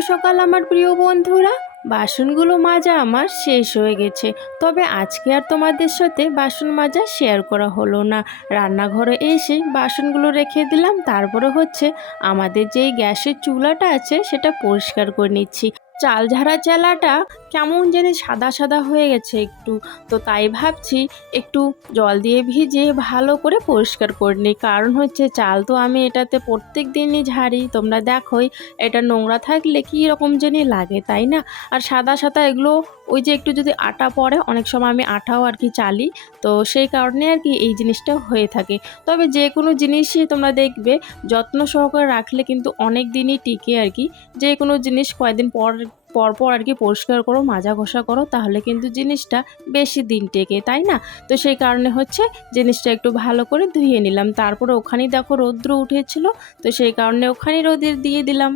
সকাল আমার প্রিয় বন্ধুরা। বাসনগুলো মাজা আমার শেষ হয়ে গেছে। তবে আজকে আর তোমাদের সাথে বাসন মাজা শেয়ার করা হলো না। রান্নাঘরে এসে বাসনগুলো রেখে দিলাম। তারপরে হচ্ছে আমাদের যেই গ্যাসের চুলাটা আছে, সেটা পরিষ্কার করে নিচ্ছি। চাল ঝাড়া চালাটা কেমন জানি সাদা সাদা হয়ে গেছে একটু। তো তাই ভাবছি একটু জল দিয়ে ভিজে ভালো করে পরিষ্কার করে নিই। কারণ হচ্ছে চাল তো আমি এটাতে প্রত্যেক দিনই ঝাড়ি। তোমরা দেখোই এটা নোংরা থাকলে কী রকম জানি লাগে, তাই না? আর সাদা সাদা এগুলো ওই যে একটু যদি আটা পড়ে, অনেক সময় আমি আটাও আর কি চালি। তো সেই কারণে আর কি এই জিনিসটা হয়ে থাকে। তবে যে কোনো জিনিসই তোমরা দেখবে, যত্ন সহকারে রাখলে কিন্তু অনেক দিনই টিকে আর কি। যে কোনো জিনিস কয়েকদিন পর পরপর আর কি পরিষ্কার করো, মাজা ঘষা করো, তাহলে কিন্তু জিনিসটা বেশি দিন টেকে, তাই না? তো সেই কারণে হচ্ছে জিনিসটা একটু ভালো করে ধুয়ে নিলাম। তারপরে ওখানেই দেখো রৌদ্র উঠেছিল, তো সেই কারণে ওখানেই রোদের দিয়ে দিলাম।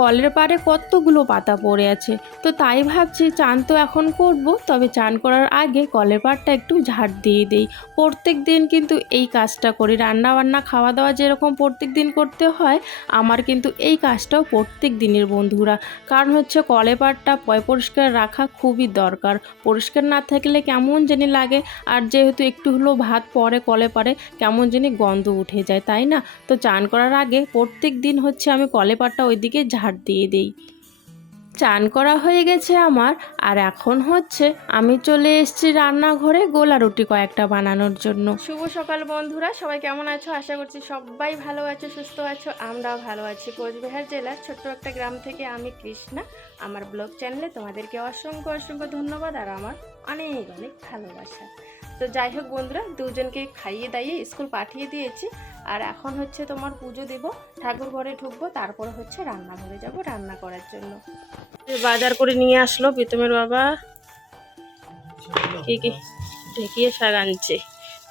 কলের পাড়ে কতগুলো পাতা পড়ে আছে। তো তাই ভাবছি চান তো এখন করব, তবে চান করার আগে কলের পাড়টা একটু ঝাড় দিয়ে দিই। প্রত্যেক দিন কিন্তু এই কাজটা করি। রান্না বান্না খাওয়া দাওয়া যেরকম প্রত্যেক দিন করতে হয়, আমার কিন্তু এই কাজটাও প্রত্যেক দিনের বন্ধুরা। কারণ হচ্ছে কলে পাড়টা পরিষ্কার রাখা খুবই দরকার। পরিষ্কার না থাকলে কেমন জানি লাগে। আর যেহেতু একটু হলেও ভাত পরে কলে পারে কেমন জানি গন্ধ উঠে যায়, তাই না? তো চান করার আগে প্রত্যেক দিন হচ্ছে আমি কলে পাড়টা ওইদিকে ঝাড় দিয়ে দিই। চান করা হয়ে গেছে আমার, আর এখন হচ্ছে আমি চলে এসেছি রান্নাঘরে গোলা রুটি কয়েকটা বানানোর জন্য। শুভ সকাল বন্ধুরা, সবাই কেমন আছো? আশা করছি সবাই ভালো আছো, সুস্থ আছো, আমরাও ভালো আছি। কোচবিহার জেলার ছোট্ট একটা গ্রাম থেকে আমি কৃষ্ণা। আমার ব্লগ চ্যানেলে তোমাদেরকে অসংখ্য অসংখ্য ধন্যবাদ আর আমার অনেক অনেক ভালোবাসা। তো যাই হোক বন্ধুরা, দুজনকে খাইয়ে দাইয়ে স্কুল পাঠিয়ে দিয়েছি। আর এখন হচ্ছে তোমার পুজো দেব, ঠাকুর ঘরে ঢুকবো, তারপরে হচ্ছে রান্নাঘরে যাব রান্না করার জন্য। বাজার করে নিয়ে আসলো প্রীতমের বাবা। কি কি? ঢেকিয়ে শাক আনছে।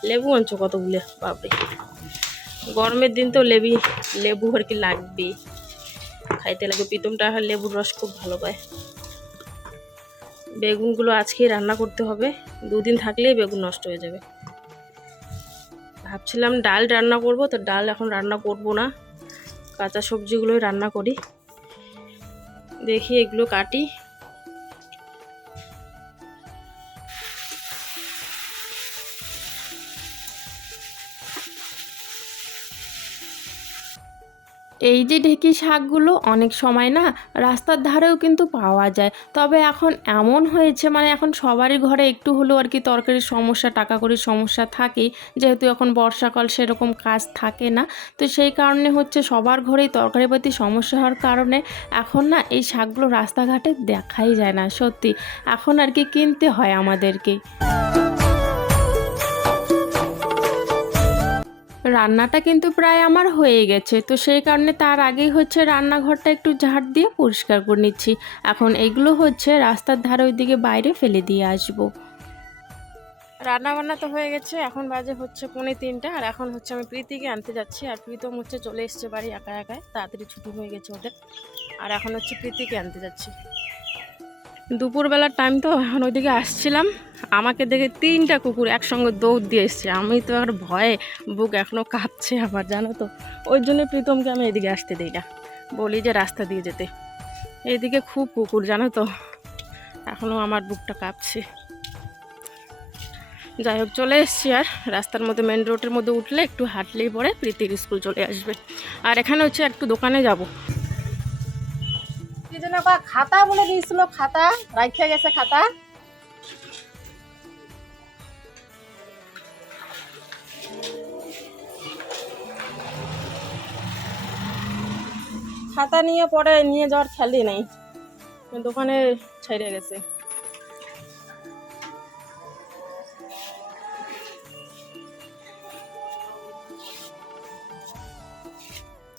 লেবু আনছো কতগুলো? বাপরে। গরমের দিন তো লেবি, লেবু আর কি লাগবে খাইতে লাগবে। প্রীতমটা লেবুর রস খুব ভালো পায়। বেগুনগুলো আজকেই রান্না করতে হবে। দুদিন থাকলেই বেগুন নষ্ট হয়ে যাবে। ভাবছিলাম ডাল রান্না করব, তো ডাল এখন রান্না করব না। কাঁচা সবজিগুলোই রান্না করি। দেখি এগুলো কাটি। এই যে ঢেকি শাকগুলো অনেক সময় না রাস্তার ধারেও কিন্তু পাওয়া যায়। তবে এখন এমন হয়েছে মানে এখন সবারই ঘরে একটু হলেও আর কি তরকারির সমস্যা টাকা করির সমস্যা থাকেই যেহেতু এখন বর্ষাকাল সেরকম কাজ থাকে না। তো সেই কারণে হচ্ছে সবার ঘরেই তরকারি তরকারিপাতি সমস্যা হওয়ার কারণে এখন না এই শাকগুলো রাস্তাঘাটে দেখাই যায় না, সত্যি। এখন আর কি কিনতে হয় আমাদেরকে। রান্নাটা কিন্তু প্রায় আমার হয়ে গেছে। তো সেই কারণে তার আগেই হচ্ছে রান্নাঘরটা একটু ঝাড় দিয়ে পরিষ্কার করে নিচ্ছি। এখন এগুলো হচ্ছে রাস্তার ধারে ওইদিকে বাইরে ফেলে দিয়ে আসব। রান্না বান্না তো হয়ে গেছে, এখন বাজে হচ্ছে পৌনে তিনটা। আর এখন হচ্ছে আমি প্রীতিকে আনতে যাচ্ছি। আর প্রীতম হচ্ছে চলে এসছে বাড়ি একা একাই। তাড়াতাড়ি ছুটি হয়ে গেছে ওদের। আর এখন হচ্ছে প্রীতিকে আনতে যাচ্ছি। দুপুরবেলার টাইম তো এখন ওইদিকে আসছিলাম। আমাকে দেখে তিনটা কুকুর একসঙ্গে দৌড় দিয়ে এসছে। আমি তো আর ভয়ে বুক এখনও কাঁপছে আমার জানো তো। ওই জন্য প্রীতমকে আমি এদিকে আসতে দিই না। বলি যে রাস্তা দিয়ে যেতে। এদিকে খুব কুকুর, জানো তো। এখনও আমার বুকটা কাঁপছে। যাই হোক, চলে এসছি আর। রাস্তার মধ্যে মেন রোডের মধ্যে উঠলে একটু হাঁটলেই পরে প্রীতির স্কুল চলে আসবে। আর এখানে হচ্ছে একটু দোকানে যাব। কি যেন খাতা বলে দিয়েছিল খাতা রাখিয়া গেছে খাতা। খাতা নিয়ে পরে নিয়ে যাওয়ার খেয়ালই নাই দোকানে ছেড়ে গেছে।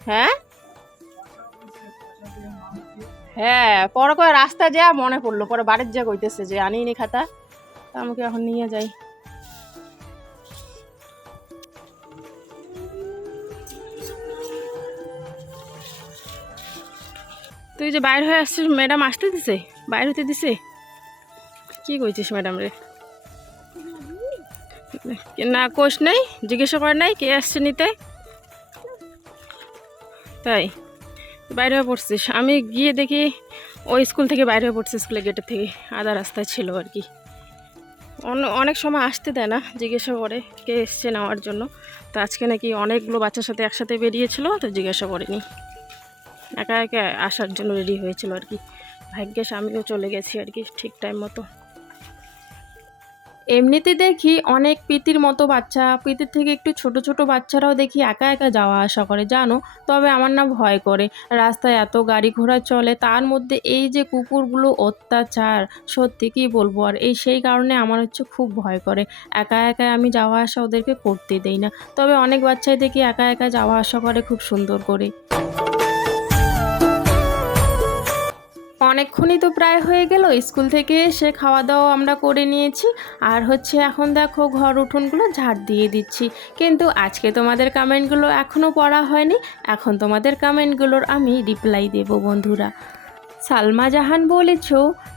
হ্যাঁ? হ্যাঁ পরে করে রাস্তা যা মনে পড়ল, পরে বাড়ির যা কইতেছে যে আনিনি খাতা, তা আমাকে এখন নিয়ে যাই। তুই যে বাইর হয়ে আসছিস, ম্যাডাম আসতে দিছে? বাইর হতে দিছে? কি কইছিস ম্যাডাম রে? না কোষ নেই, জিজ্ঞাসা করে নাই, কে আসছে নিতে? তাই। বাইরে হয়ে পড়ছিস। আমি গিয়ে দেখি ওই স্কুল থেকে বাইরে হয়ে পড়ছি স্কুলের গেটের থেকে। আধা রাস্তায় ছিল আর কি। অন- অনেক সময় আসতে দেয় না, জিজ্ঞাসা করে কে এসছে নেওয়ার জন্য। তো আজকে নাকি অনেকগুলো বাচ্চার সাথে একসাথে বেরিয়েছিল, তো জিজ্ঞাসা করেনি। একা একা আসার জন্য রেডি হয়েছিল আর কি। ভাগ্যেশ আমিও চলে গেছি আর কি ঠিক টাইম মতো। এমনিতে দেখি অনেক পিতির মতো বাচ্চা পিতির থেকে একটু ছোট ছোট বাচ্চারাও দেখি একা একা যাওয়া আসা করে, জানো? তবে আমার না ভয় করে। রাস্তায় এত গাড়ি ঘোড়া চলে, তার মধ্যে এই যে কুকুরগুলো অত্যাচার, সত্যি কি বলব? আর এই সেই কারণে আমার হচ্ছে খুব ভয় করে। একা একা আমি যাওয়া আসা ওদেরকে করতে দেই না। তবে অনেক বাচ্চাই দেখি একা একা যাওয়া আসা করে খুব সুন্দর করে। অনেকক্ষণই তো প্রায় হয়ে গেল। স্কুল থেকে এসে খাওয়া দাওয়া আমরা করে নিয়েছি। আর হচ্ছে এখন দেখো ঘর উঠোনগুলো ঝাড় দিয়ে দিচ্ছি। কিন্তু আজকে তোমাদের কমেন্টগুলো এখনও পড়া হয়নি। এখন তোমাদের কমেন্টগুলোর আমি রিপ্লাই দেব বন্ধুরা। সালমা জাহান বলেছ,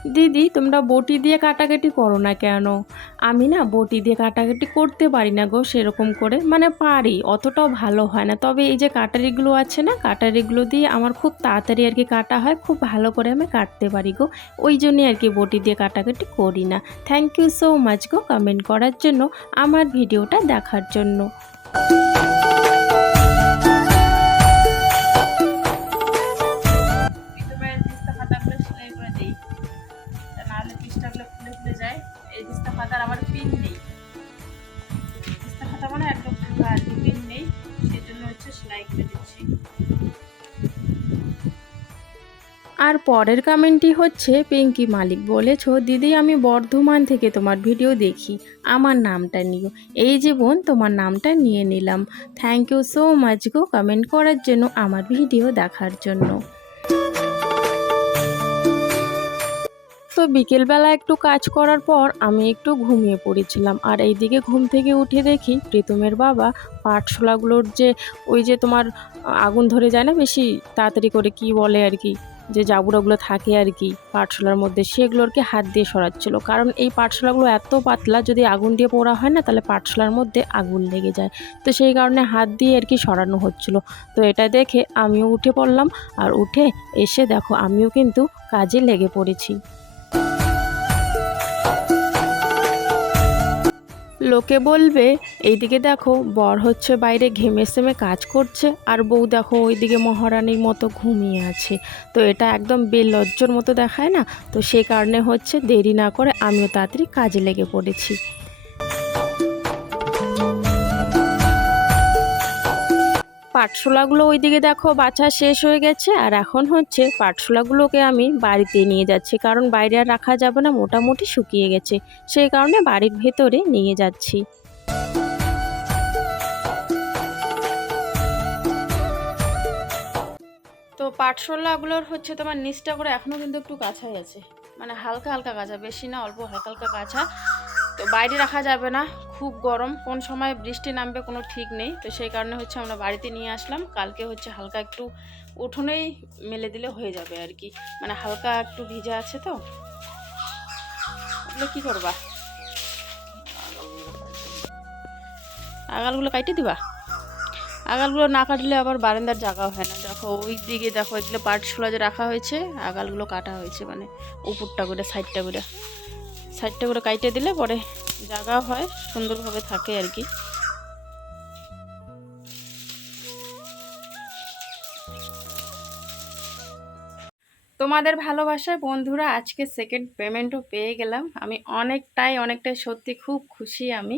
দিদি, তোমরা বটি দিয়ে কাটাকাটি করো না কেন? আমি না বটি দিয়ে কাটাকাটি করতে পারি না গো সেরকম করে। মানে পারি, অতটাও ভালো হয় না। তবে এই যে কাটারিগুলো আছে না, কাটারিগুলো দিয়ে আমার খুব তাড়াতাড়ি আর কি কাটা হয়। খুব ভালো করে আমি কাটতে পারি গো। ওই জন্যই আর কি বটি দিয়ে কাটাকাটি করি না। থ্যাংক ইউ সো মাচ গো কমেন্ট করার জন্য, আমার ভিডিওটা দেখার জন্য। পিন নেই। মানে আর কি পিন নেই। সেই জন্য হচ্ছে সেলাই করে দিচ্ছি। আর পরের কমেন্টটি হচ্ছে, পিঙ্কি মালিক বলেছ, দিদি, আমি বর্ধমান থেকে তোমার ভিডিও দেখি। আমার নামটা নিও। এই যে বোন, তোমার নামটা নিয়ে নিলাম। থ্যাংক ইউ সো মাচ গো কমেন্ট করার জন্য, আমার ভিডিও দেখার জন্য। তো বিকেলবেলা একটু কাজ করার পর আমি একটু ঘুমিয়ে পড়েছিলাম। আর এইদিকে ঘুম থেকে উঠে দেখি প্রীতমের বাবা পাটশোলাগুলোর যে ওই যে তোমার আগুন ধরে যায় না বেশি তাড়াতাড়ি করে কি বলে আর কি, যে জাবুরাগুলো থাকে আর কি পাটশোলার মধ্যে সেগুলোরকে হাত দিয়ে সরাচ্ছিল। কারণ এই পাটশোলাগুলো এত পাতলা যদি আগুন দিয়ে পোড়া হয় না তাহলে পাটশোলার মধ্যে আগুন লেগে যায়। তো সেই কারণে হাত দিয়ে আর কি সরানো হচ্ছিল। তো এটা দেখে আমিও উঠে পড়লাম। আর উঠে এসে দেখো আমিও কিন্তু কাজে লেগে পড়েছি। লোকে বলবে, এইদিকে দেখো, বর হচ্ছে বাইরে, ঘেমে সেমে কাজ করছে, আর বউ দেখো ওইদিকে মহারানীর মতো ঘুমিয়ে আছে। তো এটা একদম বেলজ্জর মতো দেখায় না? তো সে কারণে হচ্ছে দেরি না করে আমিও তাড়াতাড়ি কাজে লেগে পড়েছি। পাটশোলাগুলো ওইদিকে দেখো বাছা শেষ হয়ে গেছে, আর এখন হচ্ছে পাটশোলাগুলোকে আমি বাড়িতে নিয়ে যাচ্ছি, কারণ বাইরে আর রাখা যাবে না, মোটামুটি শুকিয়ে গেছে। সেই কারণে বাড়ির ভেতরে নিয়ে যাচ্ছি। তো পাটশোলাগুলোর হচ্ছে তোমার নিচটা করে এখনও কিন্তু একটু কাছাই আছে। মানে হালকা হালকা কাঁচা, বেশি না, অল্প হালকা হালকা কাঁচা। তো বাইরে রাখা যাবে না, খুব গরম। কোন সময় বৃষ্টি নামবে কোনো ঠিক নেই। তো সেই কারণে হচ্ছে আমরা বাড়িতে নিয়ে আসলাম। কালকে হচ্ছে হালকা একটু উঠোনেই মেলে দিলে হয়ে যাবে আর কি। মানে হালকা একটু ভিজা আছে তো। কী করবা? আগালগুলো কাইটে দিবা? আগালগুলো না কাটলে আবার বারান্দার জায়গা হয় না। দেখো ওই দিকে দেখো এগুলো পাটশোলা যে রাখা হয়েছে, আগালগুলো কাটা হয়েছে মানে উপরটা করে সাইডটা করে। সাইডটা করে কাইটে দিলে পরে জায়গা হয়, সুন্দরভাবে থাকে আর কি। তোমাদের ভালোবাসায় বন্ধুরা, আজকে সেকেন্ড পেমেন্টও পেয়ে গেলাম। আমি অনেকটাই অনেকটাই সত্যি খুব খুশি আমি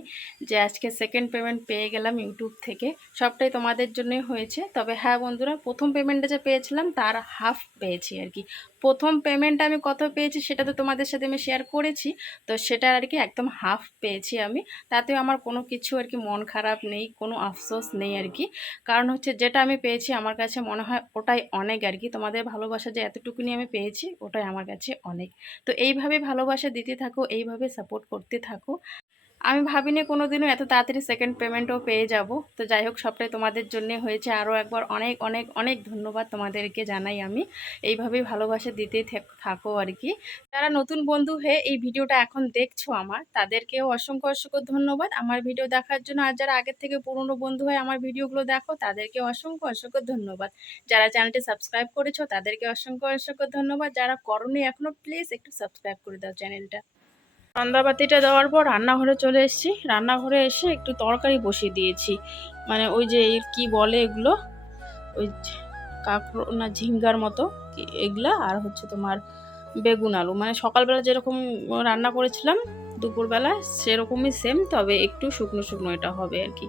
যে আজকে সেকেন্ড পেমেন্ট পেয়ে গেলাম ইউটিউব থেকে। সবটাই তোমাদের জন্যই হয়েছে। তবে হ্যাঁ বন্ধুরা, প্রথম পেমেন্টটা যে পেয়েছিলাম, তার হাফ পেয়েছি আর কি। প্রথম পেমেন্ট আমি কত পেয়েছি সেটা তো তোমাদের সাথে আমি শেয়ার করেছি। তো সেটা আর কি একদম হাফ পেয়েছি আমি। তাতেও আমার কোনো কিছু আর কি মন খারাপ নেই, কোনো আফসোস নেই আর কি। কারণ হচ্ছে যেটা আমি পেয়েছি আমার কাছে মনে হয় ওটাই অনেক আর কি। তোমাদের ভালোবাসা যে এতটুকুনি আমি পেয়েছি, ওটাই আমার কাছে অনেক। তো এইভাবে ভালোবাসা দিতে থাকো, এইভাবে সাপোর্ট করতে থাকো। আমি ভাবিনি কোনো দিনও এত তাড়াতাড়ি সেকেন্ড পেমেন্টও পেয়ে যাব। তো যাই হোক, সবটাই তোমাদের জন্য হয়েছে। আরও একবার অনেক অনেক অনেক ধন্যবাদ তোমাদেরকে জানাই আমি। এইভাবেই ভালোবাসা থাক- থাকো আর কি। যারা নতুন বন্ধু হয়ে এই ভিডিওটা এখন দেখছ আমার, তাদেরকেও অসংখ্য অসংখ্য ধন্যবাদ। আমার ভিডিও দেখার জন্য আর যারা আগের থেকে পুরনো বন্ধু হয়ে আমার ভিডিওগুলো দেখো, তাদেরকে অসংখ্য অসংখ্য ধন্যবাদ। যারা চ্যানেলটি সাবস্ক্রাইব করেছ, তাদেরকে অসংখ্য অসংখ্য ধন্যবাদ। যারা করনি এখনও প্লিজ একটু সাবস্ক্রাইব করে দাও চ্যানেলটা। সন্ধ্যাবাতিটা দেওয়ার পর রান্নাঘরে চলে এসেছি। রান্নাঘরে এসে একটু তরকারি বসিয়ে দিয়েছি। মানে ওই যে কি বলে এগুলো? ওই কাঁকড়ো না ঝিঙ্গার মতো এগুলা, আর হচ্ছে তোমার বেগুন আলু। মানে সকালবেলা যেরকম রান্না করেছিলাম দুপুরবেলা সেরকমই সেম তবে একটু শুকনো শুকনো এটা হবে আর কি।